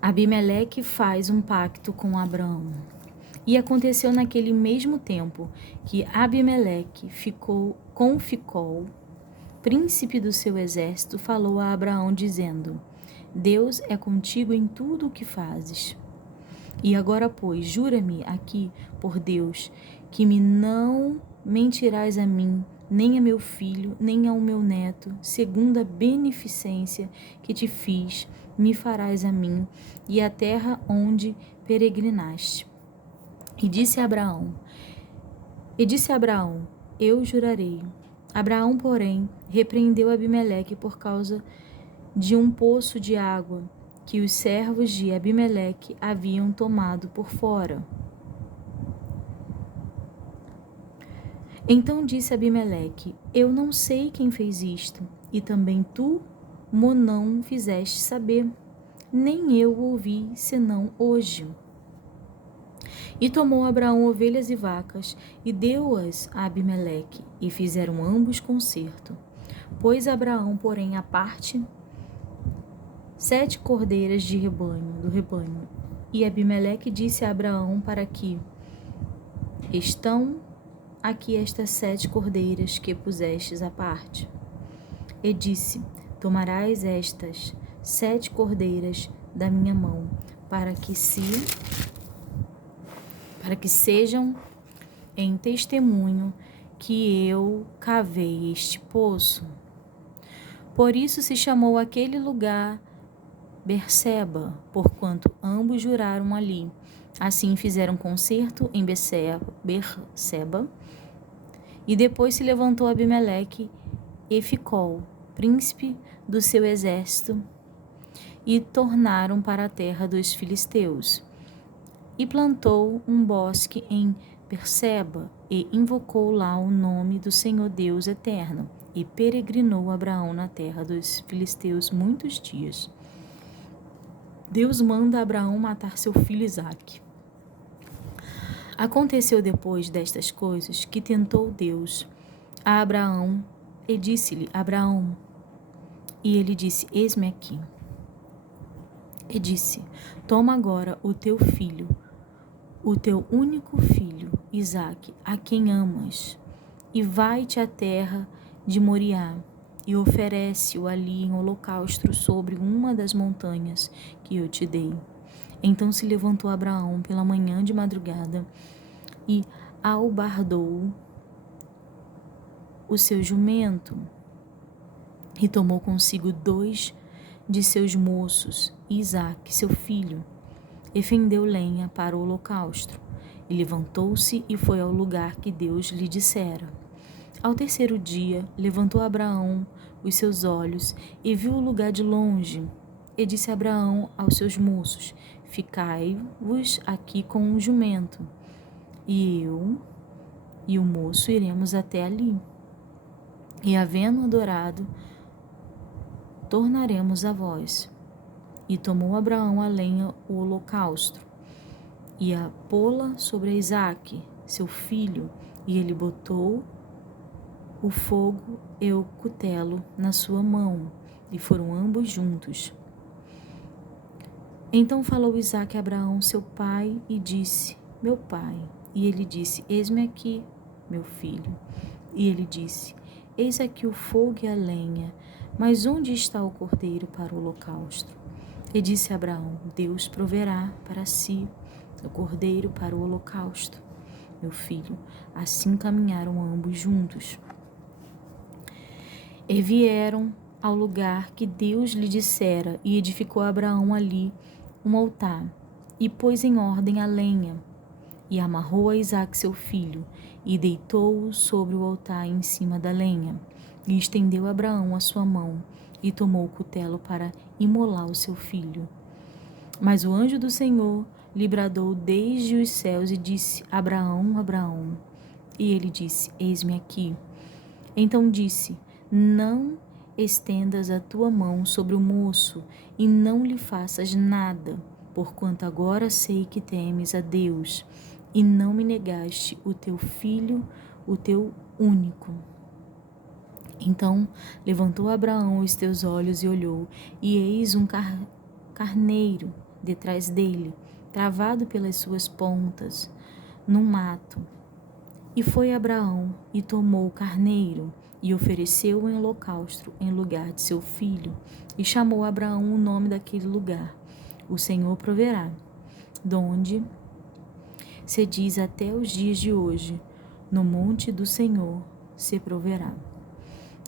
Abimeleque faz um pacto com Abraão. E aconteceu naquele mesmo tempo que Abimeleque com Ficol, príncipe do seu exército, falou a Abraão, dizendo: Deus é contigo em tudo o que fazes. E agora, pois, jura-me aqui por Deus, que me não mentirás a mim, nem a meu filho, nem ao meu neto, segundo a beneficência que te fiz, me farás a mim, e a terra onde peregrinaste. E disse Abraão, eu jurarei. Abraão, porém, repreendeu Abimeleque por causa de um poço de água que os servos de Abimeleque haviam tomado por fora. Então disse Abimeleque: Eu não sei quem fez isto, e também tu não fizeste saber, nem eu ouvi, senão hoje. E tomou Abraão ovelhas e vacas, e deu-as a Abimeleque, e fizeram ambos concerto. Pôs Abraão, porém, à parte 7 cordeiras do rebanho. E Abimeleque disse a Abraão: para que estão aqui estas 7 cordeiras que pusestes à parte? E disse: tomarás estas 7 cordeiras da minha mão, para que sejam em testemunho que eu cavei este poço. Por isso se chamou aquele lugar Berseba, porquanto ambos juraram ali. Assim fizeram concerto em Berseba. E depois se levantou Abimeleque e Ficol, príncipe do seu exército, e tornaram para a terra dos filisteus. E plantou um bosque em Berseba, e invocou lá o nome do Senhor Deus eterno. E peregrinou Abraão na terra dos filisteus muitos dias. Deus manda Abraão matar seu filho Isaque. Aconteceu depois destas coisas que tentou Deus a Abraão e disse-lhe: Abraão. E ele disse: eis-me aqui. E disse: toma agora o teu filho, o teu único filho, Isaque, a quem amas, e vai-te à terra de Moriá, e oferece-o ali em holocausto sobre uma das montanhas que eu te dei. Então se levantou Abraão pela manhã de madrugada e albardou o seu jumento, e tomou consigo 2 de seus moços, e Isaque, seu filho, e fendeu lenha para o holocausto. E levantou-se e foi ao lugar que Deus lhe dissera. Ao terceiro dia, levantou Abraão os seus olhos e viu o lugar de longe. E disse Abraão aos seus moços: ficai-vos aqui com o jumento, e eu e o moço iremos até ali. E havendo adorado, tornaremos a vós. E tomou Abraão a lenha, o holocausto, e a pô-la sobre Isaque, seu filho, e ele botou o fogo e o cutelo na sua mão, e foram ambos juntos. Então falou Isaque a Abraão, seu pai, e disse: meu pai. E ele disse: eis-me aqui, meu filho. E ele disse: eis aqui o fogo e a lenha, mas onde está o cordeiro para o holocausto? E disse Abraão: Deus proverá para si o cordeiro para o holocausto, meu filho. Assim caminharam ambos juntos. E vieram ao lugar que Deus lhe dissera, e edificou Abraão ali um altar, e pôs em ordem a lenha, e amarrou a Isaque seu filho, e deitou-o sobre o altar em cima da lenha. E estendeu Abraão a sua mão, e tomou o cutelo para imolar o seu filho. Mas o anjo do Senhor lhe bradou desde os céus e disse: Abraão, Abraão. E ele disse: eis-me aqui. Então disse: não estendas a tua mão sobre o moço, e não lhe faças nada, porquanto agora sei que temes a Deus, e não me negaste o teu filho, o teu único. Então levantou Abraão os teus olhos e olhou, e eis um carneiro detrás dele, travado pelas suas pontas, num mato. E foi Abraão e tomou o carneiro e ofereceu-o em holocausto em lugar de seu filho, e chamou Abraão o nome daquele lugar: O Senhor proverá, donde se diz até os dias de hoje: no monte do Senhor se proverá.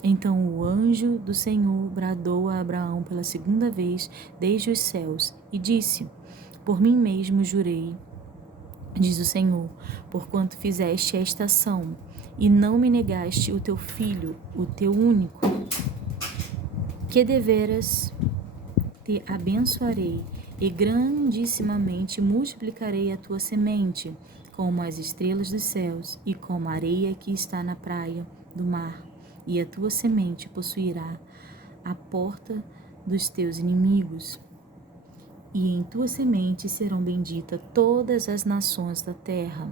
Então o anjo do Senhor bradou a Abraão pela segunda vez desde os céus e disse: Por mim mesmo jurei, diz o Senhor, porquanto fizeste esta ação e não me negaste o teu filho, o teu único, que deveras te abençoarei e grandissimamente multiplicarei a tua semente, como as estrelas dos céus e como a areia que está na praia do mar, e a tua semente possuirá a porta dos teus inimigos. E em tua semente serão benditas todas as nações da terra,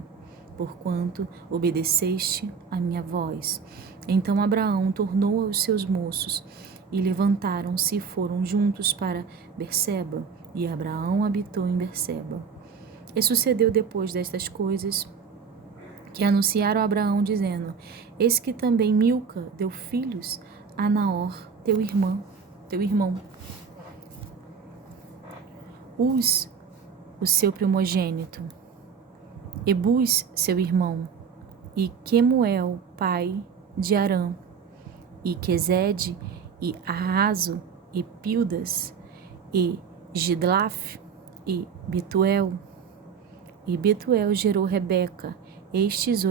porquanto obedeceste a minha voz. Então Abraão tornou aos seus moços, e levantaram-se e foram juntos para Berseba, e Abraão habitou em Berseba. E sucedeu depois destas coisas, que anunciaram a Abraão, dizendo: Eis que também Milca deu filhos a Naor, teu irmão. Uz, o seu primogênito, e Buz, seu irmão, e Quemuel, pai de Arã, e Quezede, e Arrazo, e Pildas, e Gidlaf, e Betuel. E Betuel gerou Rebeca. Estes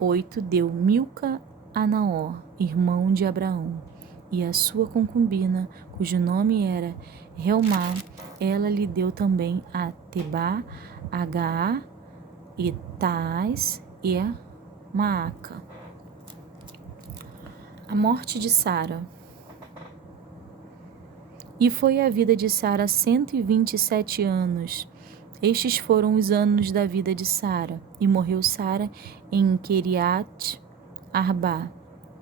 oito deu Milca a Naor, irmão de Abraão, e a sua concubina, cujo nome era Reumá, ela lhe deu também a Tebá, a Gaá, e Taás e a Maaca. A morte de Sara. E foi a vida de Sara 127 anos. Estes foram os anos da vida de Sara, e morreu Sara em Queriate Arbá,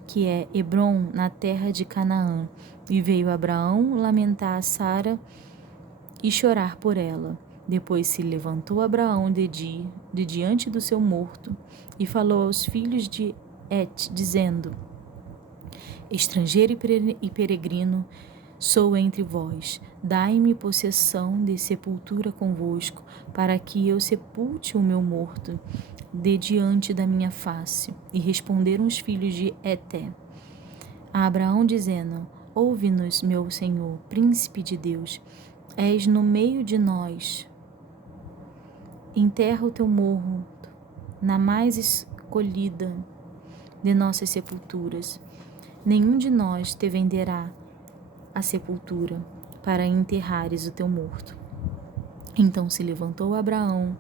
que é Hebrom, na terra de Canaã. E veio Abraão lamentar a Sara e chorar por ela. Depois se levantou Abraão de diante do seu morto e falou aos filhos de Et, dizendo: Estrangeiro e peregrino sou entre vós. Dai-me possessão de sepultura convosco, para que eu sepulte o meu morto de diante da minha face. E responderam os filhos de Eté a Abraão, dizendo: Ouve-nos, meu senhor, príncipe de Deus. És no meio de nós. Enterra o teu morto na mais escolhida de nossas sepulturas. Nenhum de nós te venderá a sepultura para enterrares o teu morto. Então se levantou Abraão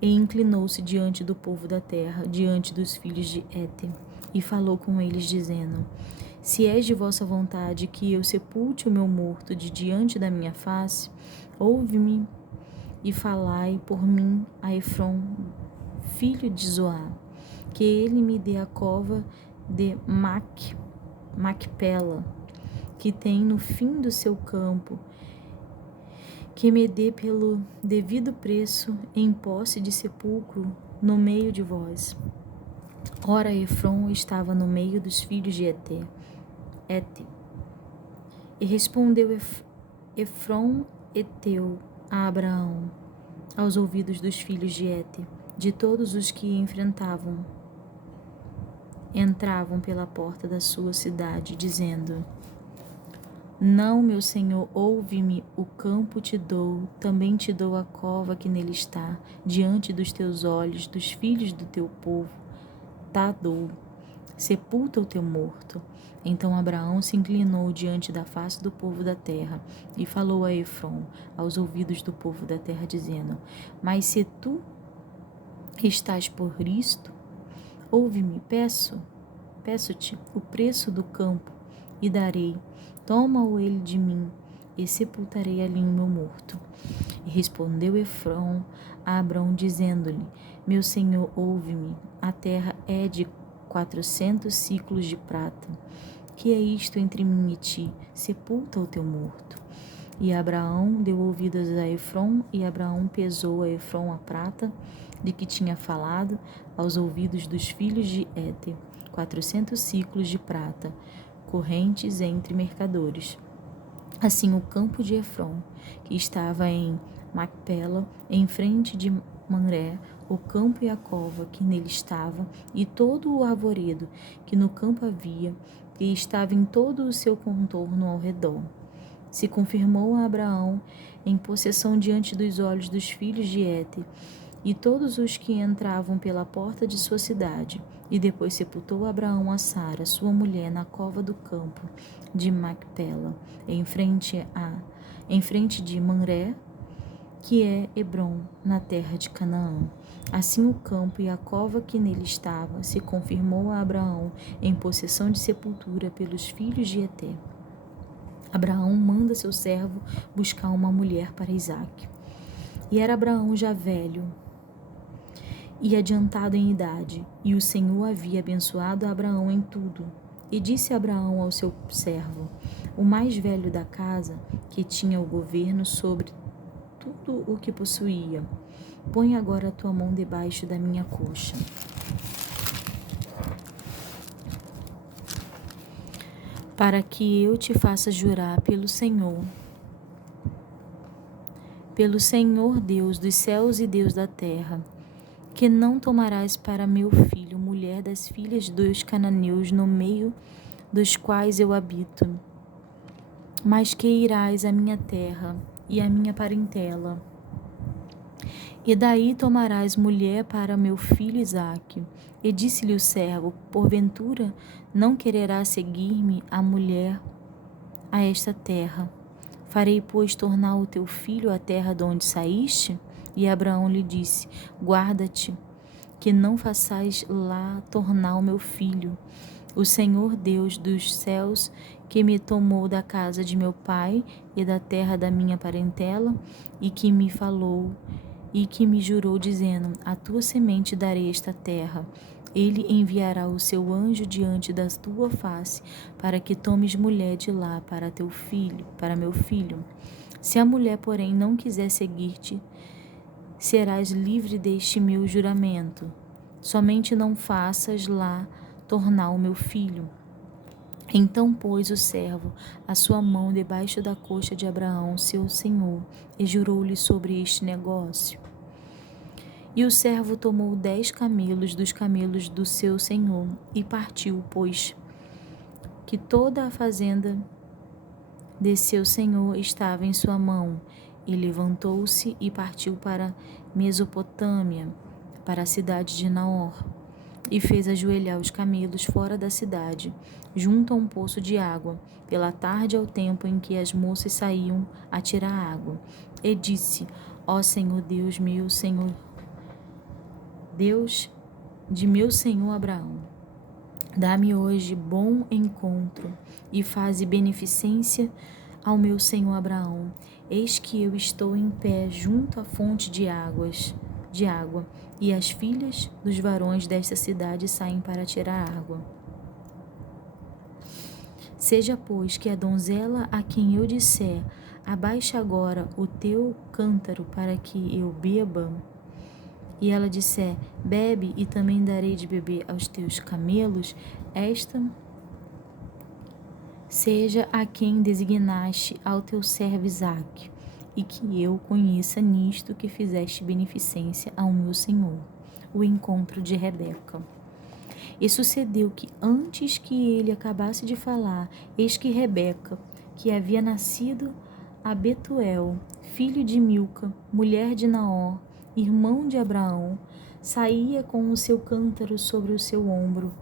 e inclinou-se diante do povo da terra, diante dos filhos de Eté, e falou com eles, dizendo: Se és de vossa vontade que eu sepulte o meu morto de diante da minha face, ouve-me e falai por mim a Efrom, filho de Zoá, que ele me dê a cova de Macpela, que tem no fim do seu campo, que me dê pelo devido preço em posse de sepulcro no meio de vós. Ora, Efrom estava no meio dos filhos de Eté. E respondeu Efrom Eteu a Abraão, aos ouvidos dos filhos de Eté, de todos os que entravam pela porta da sua cidade, dizendo: Não, meu senhor, ouve-me, o campo te dou, também te dou a cova que nele está, diante dos teus olhos, dos filhos do teu povo, tá dou, sepulta o teu morto. Então Abraão se inclinou diante da face do povo da terra e falou a Efrom, aos ouvidos do povo da terra, dizendo: Mas se tu estás por isto, ouve-me, peço-te o preço do campo e darei. Toma-o ele de mim, e sepultarei ali o meu morto. E respondeu Efrom a Abraão, dizendo-lhe: Meu senhor, ouve-me, a terra é de 400 ciclos de prata. Que é isto entre mim e ti? Sepulta o teu morto. E Abraão deu ouvidos a Efrom, e Abraão pesou a Efrom a prata de que tinha falado aos ouvidos dos filhos de Heter, 400 ciclos de prata, correntes entre mercadores. Assim o campo de Efrom, que estava em Macpela, em frente de Mamré, o campo e a cova que nele estava, e todo o arvoredo que no campo havia, e estava em todo o seu contorno ao redor, se confirmou a Abraão em possessão diante dos olhos dos filhos de Heter, e todos os que entravam pela porta de sua cidade. E depois sepultou Abraão a Sara, sua mulher, na cova do campo de Macpela, em frente de Mamré, que é Hebrom, na terra de Canaã. Assim o campo e a cova que nele estava se confirmou a Abraão em possessão de sepultura pelos filhos de Heter. Abraão manda seu servo buscar uma mulher para Isaque. E era Abraão já velho e adiantado em idade, e o Senhor havia abençoado Abraão em tudo. E disse Abraão ao seu servo, o mais velho da casa, que tinha o governo sobre tudo o que possuía: põe agora a tua mão debaixo da minha coxa, para que eu te faça jurar pelo Senhor Deus dos céus e Deus da terra, que não tomarás para meu filho mulher das filhas dos cananeus no meio dos quais eu habito, mas que irás à minha terra e à minha parentela, e daí tomarás mulher para meu filho Isaque. E disse-lhe o servo, porventura não quererá seguir-me a mulher a esta terra? Farei, pois, tornar o teu filho à terra de onde saíste? E Abraão lhe disse, guarda-te, que não façais lá tornar o meu filho. O Senhor Deus dos céus, que me tomou da casa de meu pai e da terra da minha parentela, e que me falou, e que me jurou, dizendo, a tua semente darei esta terra. Ele enviará o seu anjo diante da tua face, para que tomes mulher de lá para teu filho, para meu filho. Se a mulher, porém, não quiser seguir-te, serás livre deste meu juramento. Somente não faças lá tornar o meu filho. Então pôs o servo a sua mão debaixo da coxa de Abraão, seu senhor, e jurou-lhe sobre este negócio. E o servo tomou 10 camelos dos camelos do seu senhor e partiu, pois que toda a fazenda de seu senhor estava em sua mão. E levantou-se e partiu para Mesopotâmia, para a cidade de Naor, e fez ajoelhar os camelos fora da cidade, junto a um poço de água, pela tarde ao tempo em que as moças saíam a tirar água. E disse, ó Senhor Deus meu, Senhor Deus de meu senhor Abraão, dá-me hoje bom encontro e faze beneficência ao meu senhor Abraão. Eis que eu estou em pé junto à fonte de água, e as filhas dos varões desta cidade saem para tirar água. Seja, pois, que a donzela a quem eu disser, abaixa agora o teu cântaro para que eu beba, e ela disser, bebe, e também darei de beber aos teus camelos, esta seja a quem designaste ao teu servo Isaque, e que eu conheça nisto que fizeste beneficência ao meu senhor. O encontro de Rebeca. E sucedeu que, antes que ele acabasse de falar, eis que Rebeca, que havia nascido a Betuel, filho de Milca, mulher de Naor, irmão de Abraão, saía com o seu cântaro sobre o seu ombro,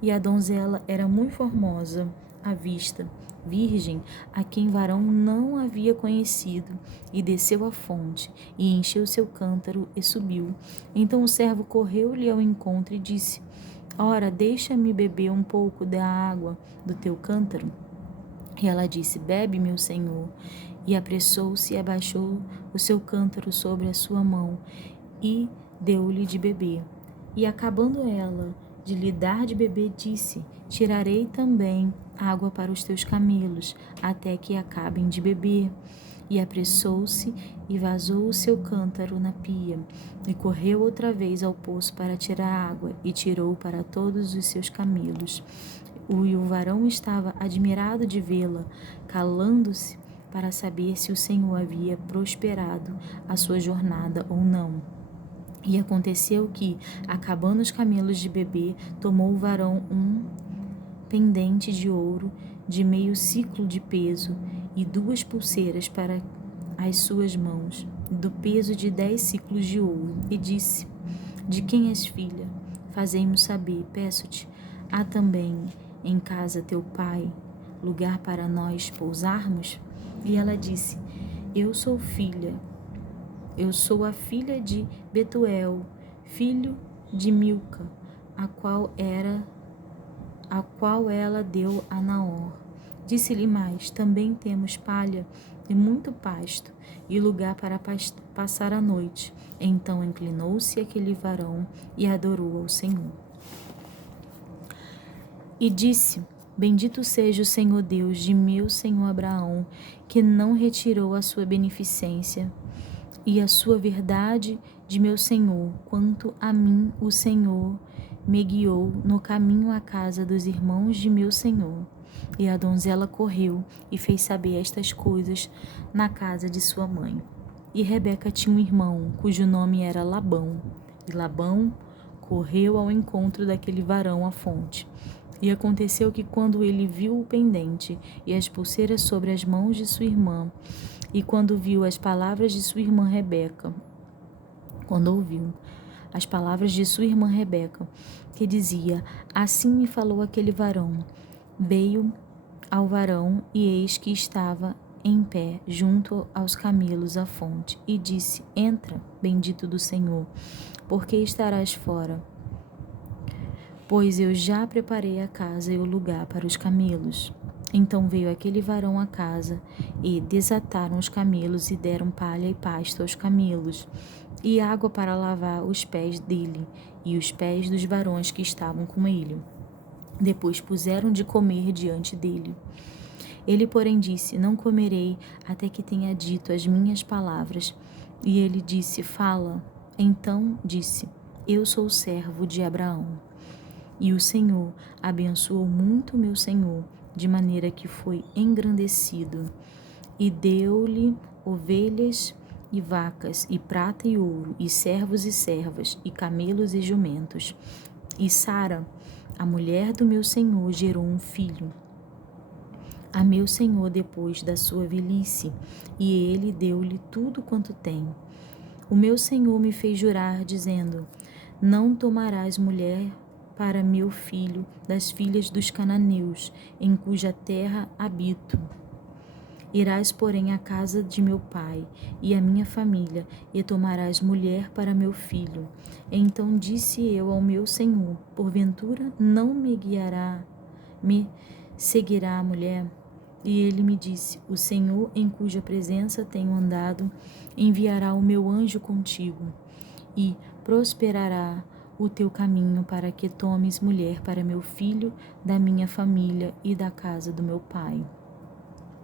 e a donzela era muito formosa à vista, virgem, a quem varão não havia conhecido, e desceu à fonte, e encheu seu cântaro e subiu. Então o servo correu-lhe ao encontro e disse, ora, deixa-me beber um pouco da água do teu cântaro. E ela disse, bebe, meu senhor. E apressou-se e abaixou o seu cântaro sobre a sua mão e deu-lhe de beber. E acabando ela de lhe dar de beber, disse, tirarei também água para os teus camelos, até que acabem de beber. E apressou-se e vazou o seu cântaro na pia, e correu outra vez ao poço para tirar água, e tirou para todos os seus camelos. E o varão estava admirado de vê-la, calando-se para saber se o Senhor havia prosperado a sua jornada ou não. E aconteceu que, acabando os camelos de beber, tomou o varão um pendente de ouro de meio siclo de peso e 2 pulseiras para as suas mãos, do peso de 10 siclos de ouro, e disse: De quem és filha? Fazei-mo saber, peço-te. Há também em casa teu pai lugar para nós pousarmos? E ela disse: Eu sou a filha de Betuel, filho de Milca, a qual ela deu a Naor. Disse-lhe mais: Também temos palha e muito pasto, e lugar para passar a noite. Então inclinou-se aquele varão e adorou ao Senhor. E disse: Bendito seja o Senhor Deus de meu senhor Abraão, que não retirou a sua beneficência e a sua verdade de meu senhor. Quanto a mim, o Senhor me guiou no caminho à casa dos irmãos de meu senhor. E a donzela correu e fez saber estas coisas na casa de sua mãe. E Rebeca tinha um irmão, cujo nome era Labão. E Labão correu ao encontro daquele varão à fonte. E aconteceu que, quando ele viu o pendente e as pulseiras sobre as mãos de sua irmã, e quando viu as palavras de sua irmã Rebeca, que dizia: Assim me falou aquele varão, veio ao varão, e eis que estava em pé junto aos camelos à fonte, e disse: Entra, bendito do Senhor, porque estarás fora? Pois eu já preparei a casa e o lugar para os camelos. Então veio aquele varão à casa, e desataram os camelos, e deram palha e pasto aos camelos, e água para lavar os pés dele, e os pés dos varões que estavam com ele. Depois puseram de comer diante dele. Ele, porém, disse: Não comerei até que tenha dito as minhas palavras. E ele disse: Fala. Então disse: Eu sou servo de Abraão. E o Senhor abençoou muito meu senhor, de maneira que foi engrandecido, e deu-lhe ovelhas e vacas, e prata e ouro, e servos e servas, e camelos e jumentos. E Sara, a mulher do meu senhor, gerou um filho a meu senhor depois da sua velhice, e ele deu-lhe tudo quanto tem. O meu senhor me fez jurar, dizendo: Não tomarás mulher para meu filho das filhas dos cananeus, em cuja terra habito. Irás, porém, à casa de meu pai e à minha família, e tomarás mulher para meu filho. Então disse eu ao meu senhor: Porventura não me seguirá a mulher? E ele me disse: O Senhor, em cuja presença tenho andado, enviará o meu anjo contigo, e prosperará o teu caminho, para que tomes mulher para meu filho, da minha família e da casa do meu pai.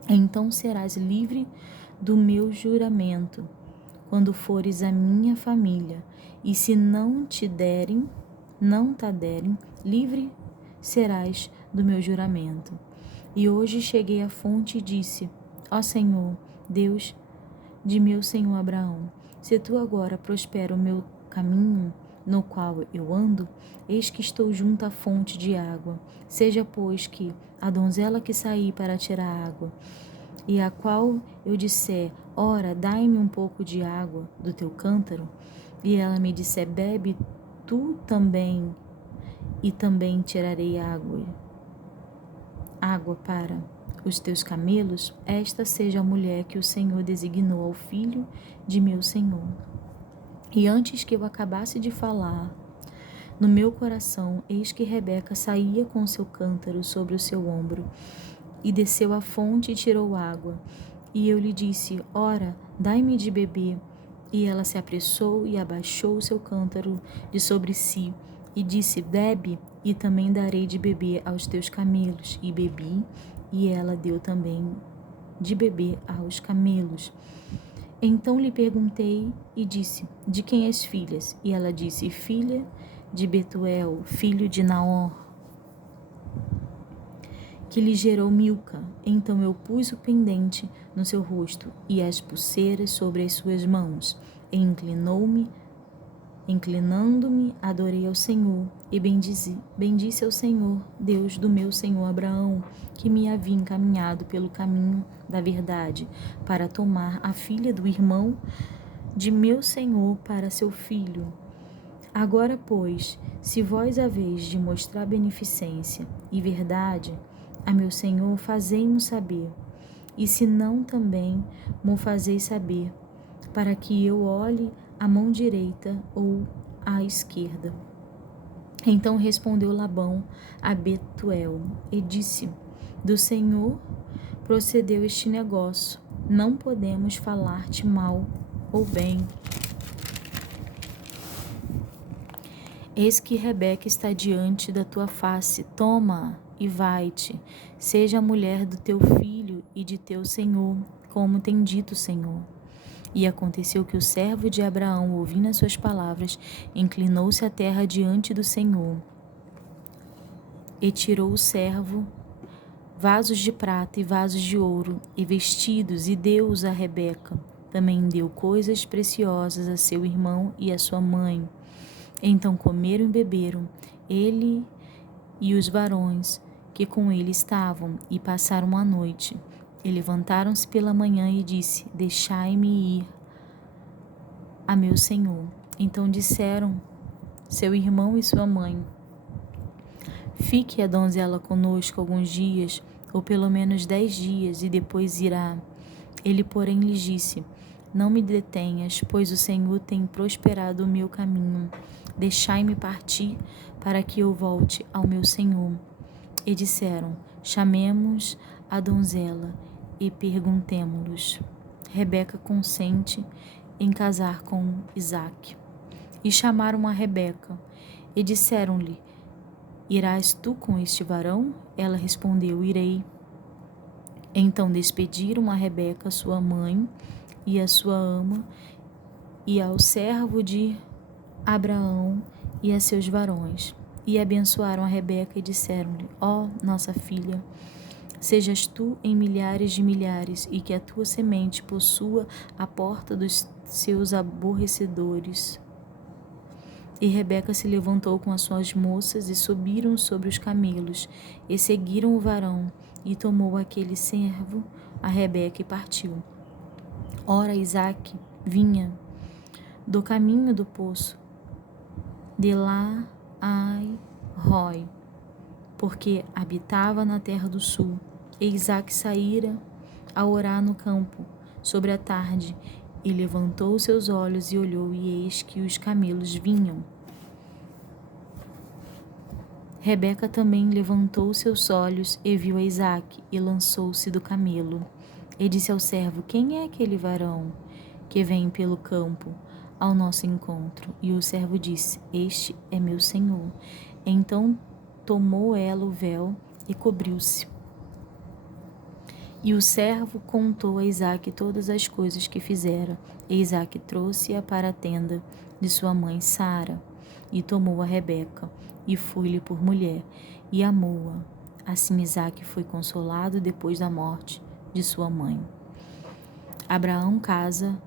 Então serás livre do meu juramento, quando fores à minha família, e se não te derem, livre serás do meu juramento. E hoje cheguei à fonte e disse: Ó Senhor, Deus de meu senhor Abraão, se tu agora prospera o meu caminho no qual eu ando, eis que estou junto à fonte de água. Seja, pois, que a donzela que saí para tirar água, e a qual eu disser: Ora, dai-me um pouco de água do teu cântaro, e ela me disser: Bebe tu também, e também tirarei água para os teus camelos, esta seja a mulher que o Senhor designou ao filho de meu senhor. E antes que eu acabasse de falar, no meu coração, eis que Rebeca saía com seu cântaro sobre o seu ombro, e desceu à fonte e tirou água. E eu lhe disse: Ora, dai-me de beber. E ela se apressou e abaixou o seu cântaro de sobre si, e disse: Bebe, e também darei de beber aos teus camelos. E bebi, e ela deu também de beber aos camelos. Então lhe perguntei e disse: de quem és filhas? E ela disse: filha de Betuel, filho de Naor, que lhe gerou Milca. Então eu pus o pendente no seu rosto e as pulseiras sobre as suas mãos, e inclinando-me, adorei ao Senhor e bendize ao Senhor, Deus do meu senhor Abraão, que me havia encaminhado pelo caminho da verdade, para tomar a filha do irmão de meu senhor para seu filho. Agora, pois, se vós haveis de mostrar beneficência e verdade a meu senhor, fazei-mo saber, e se não também mo fazeis saber, para que eu olhe a mão direita ou à esquerda. Então respondeu Labão a Betuel e disse: do Senhor procedeu este negócio, não podemos falar-te mal ou bem. Eis que Rebeca está diante da tua face, toma e vai-te, seja a mulher do teu filho e de teu senhor, como tem dito o Senhor. E aconteceu que o servo de Abraão, ouvindo as suas palavras, inclinou-se à terra diante do Senhor. E tirou o servo vasos de prata e vasos de ouro, e vestidos, e deu-os a Rebeca. Também deu coisas preciosas a seu irmão e a sua mãe. Então comeram e beberam, ele e os varões que com ele estavam, e passaram a noite. E levantaram-se pela manhã e disse: deixai-me ir a meu senhor. Então disseram seu irmão e sua mãe: fique a donzela conosco alguns dias, ou pelo menos 10 dias, e depois irá. Ele, porém, lhes disse: não me detenhas, pois o Senhor tem prosperado o meu caminho. Deixai-me partir, para que eu volte ao meu senhor. E disseram: chamemos a donzela e perguntemo-los. Rebeca consente em casar com Isaque. E chamaram a Rebeca e disseram-lhe: irás tu com este varão? Ela respondeu: irei. Então despediram a Rebeca, sua mãe, e a sua ama, e ao servo de Abraão e a seus varões. E abençoaram a Rebeca e disseram-lhe: ó, nossa filha, sejas tu em milhares de milhares, e que a tua semente possua a porta dos seus aborrecedores. E Rebeca se levantou com as suas moças e subiram sobre os camelos, e seguiram o varão, e tomou aquele servo a Rebeca e partiu. Ora, Isaque vinha do caminho do poço de Lá-ai-Roi, porque habitava na terra do sul. E Isaque saíra a orar no campo sobre a tarde, e levantou seus olhos e olhou, e eis que os camelos vinham. Rebeca também levantou seus olhos e viu a Isaque, e lançou-se do camelo. E disse ao servo: quem é aquele varão que vem pelo campo ao nosso encontro? E o servo disse: este é meu senhor. Então tomou ela o véu e cobriu-se. E o servo contou a Isaque todas as coisas que fizera. E Isaque trouxe-a para a tenda de sua mãe Sara, e tomou a Rebeca, e foi-lhe por mulher, e amou-a. Assim Isaque foi consolado depois da morte de sua mãe. Abraão casa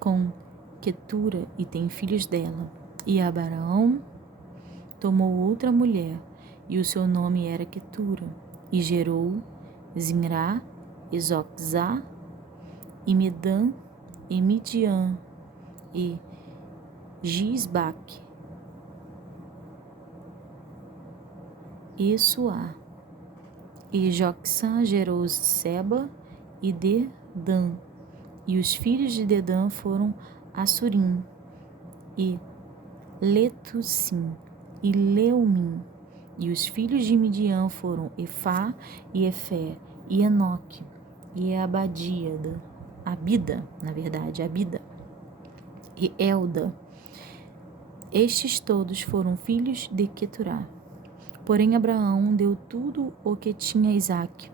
com Quetura e tem filhos dela. E Abraão tomou outra mulher, e o seu nome era Quetura, e gerou Zinrá, e Zoczá, e Medã, e Midian, e Gisbaque, e Suá. E Jocsã gerou Seba e Dedã. E os filhos de Dedã foram Assurim, e Letusim, e Leumim. E os filhos de Midian foram Efá, e Efé, e Enoque, e Abida, e Elda. Estes todos foram filhos de Queturá. Porém Abraão deu tudo o que tinha a Isaque.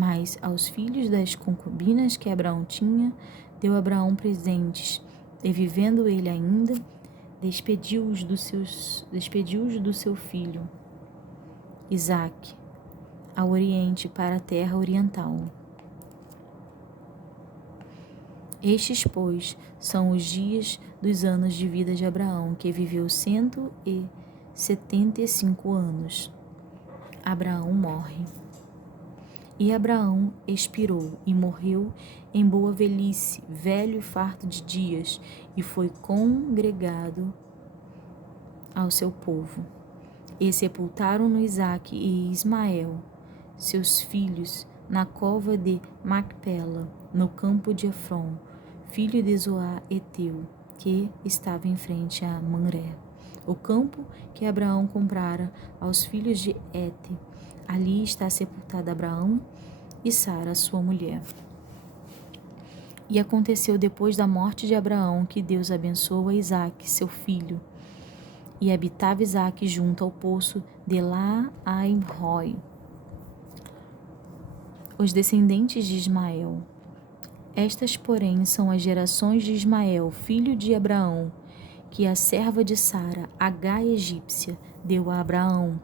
Mas aos filhos das concubinas que Abraão tinha, deu Abraão presentes, e vivendo ele ainda, despediu-os do seu filho, Isaque, ao oriente para a terra oriental. Estes, pois, são os dias dos anos de vida de Abraão, que viveu 175 anos. Abraão morre. E Abraão expirou e morreu em boa velhice, velho e farto de dias, e foi congregado ao seu povo. E sepultaram-no Isaque e Ismael, seus filhos, na cova de Macpela, no campo de Efron, filho de Zoar Eteu, que estava em frente a Mamré, o campo que Abraão comprara aos filhos de Hete. Ali está sepultado Abraão e Sara, sua mulher. E aconteceu depois da morte de Abraão que Deus abençoou a Isaque, seu filho. E habitava Isaque junto ao poço de Lá-ai-roi. Os descendentes de Ismael. Estas, porém, são as gerações de Ismael, filho de Abraão, que a serva de Sara, Agar egípcia, deu a Abraão.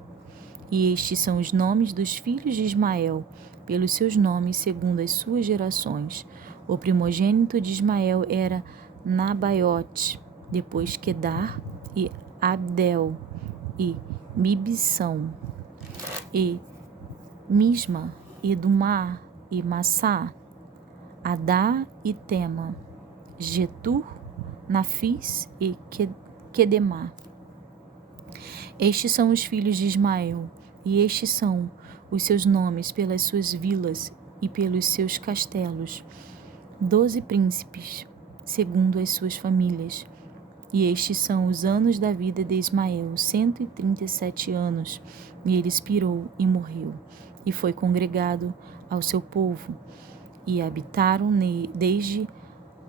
E estes são os nomes dos filhos de Ismael, pelos seus nomes segundo as suas gerações. O primogênito de Ismael era Nabaiote, depois Quedar e Abdel, e Mibsão, e Misma, e Dumar, e Massá, Adá e Tema, Getur, Nafis e Quedemá. Estes são os filhos de Ismael, e estes são os seus nomes pelas suas vilas e pelos seus castelos, 12 príncipes, segundo as suas famílias. E estes são os anos da vida de Ismael, 137 anos, e ele expirou e morreu, e foi congregado ao seu povo, e habitaram desde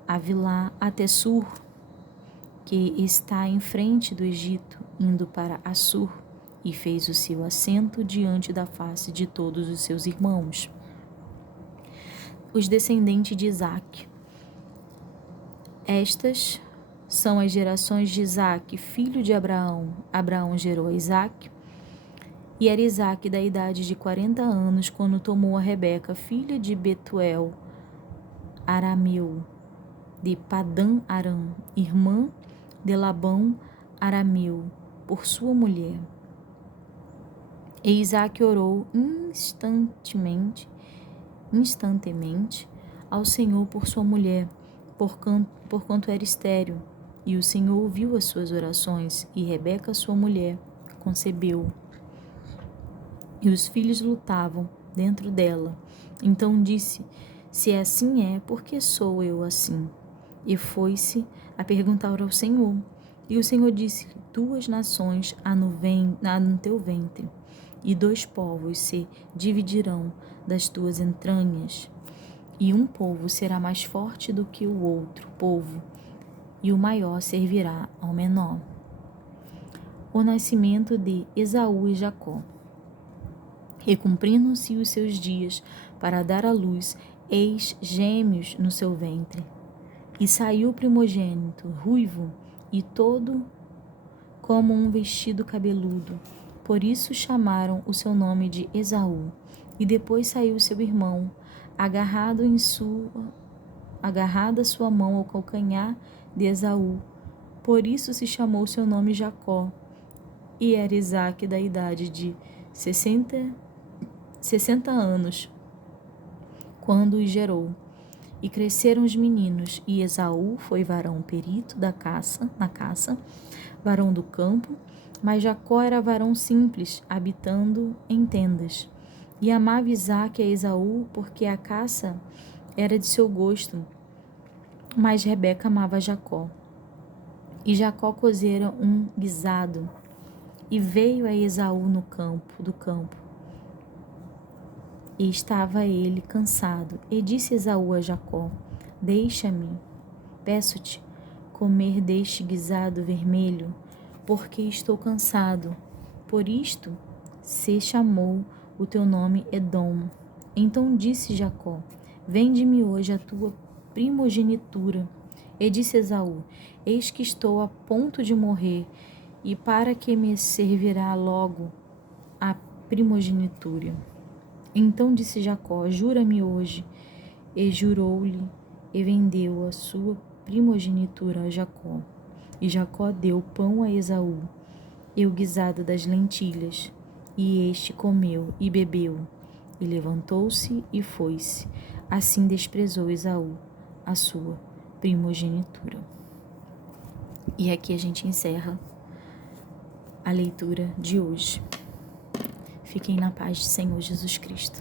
Avilá até Sur, que está em frente do Egito, indo para Assur, e fez o seu assento diante da face de todos os seus irmãos. Os descendentes de Isaque. Estas são as gerações de Isaque, filho de Abraão. Abraão gerou a Isaque, e era Isaque da idade de 40 anos, quando tomou a Rebeca, filha de Betuel, arameu, de Padã Aram, irmã de Labão arameu, por sua mulher. E Isaque orou instantemente ao Senhor por sua mulher, porquanto era estéril. E o Senhor ouviu as suas orações, e Rebeca, sua mulher, concebeu. E os filhos lutavam dentro dela. Então disse: se assim é, por que sou eu assim? E foi-se a perguntar ao Senhor. E o Senhor disse: 2 nações há no teu ventre, e 2 povos se dividirão das tuas entranhas. E um povo será mais forte do que o outro povo, e o maior servirá ao menor. O nascimento de Esaú e Jacó. E cumprindo-se os seus dias para dar à luz, eis gêmeos no seu ventre. E saiu o primogênito, ruivo, e todo como um vestido cabeludo. Por isso chamaram o seu nome de Esaú. E depois saiu seu irmão, agarrada sua mão ao calcanhar de Esaú. Por isso se chamou seu nome Jacó. E era Isaque da idade de 60 anos, quando os gerou. E cresceram os meninos, e Esaú foi varão perito na caça, varão do campo, mas Jacó era varão simples, habitando em tendas. E amava Isaque a Esaú, porque a caça era de seu gosto, mas Rebeca amava Jacó. E Jacó cozera um guisado, e veio a Esaú do campo. E estava ele cansado, e disse Esaú a Jacó: deixa-me, peço-te, comer deste guisado vermelho, porque estou cansado. Por isto se chamou o teu nome Edom. Então disse Jacó: vende-me hoje a tua primogenitura. E disse Esaú: eis que estou a ponto de morrer, e para que me servirá logo a primogenitura? Então disse Jacó: jura-me hoje. E jurou-lhe, e vendeu a sua primogenitura a Jacó. E Jacó deu pão a Esaú, e o guisado das lentilhas, e este comeu e bebeu, e levantou-se e foi-se. Assim desprezou Esaú a sua primogenitura. E aqui a gente encerra a leitura de hoje. Fiquem na paz do Senhor Jesus Cristo.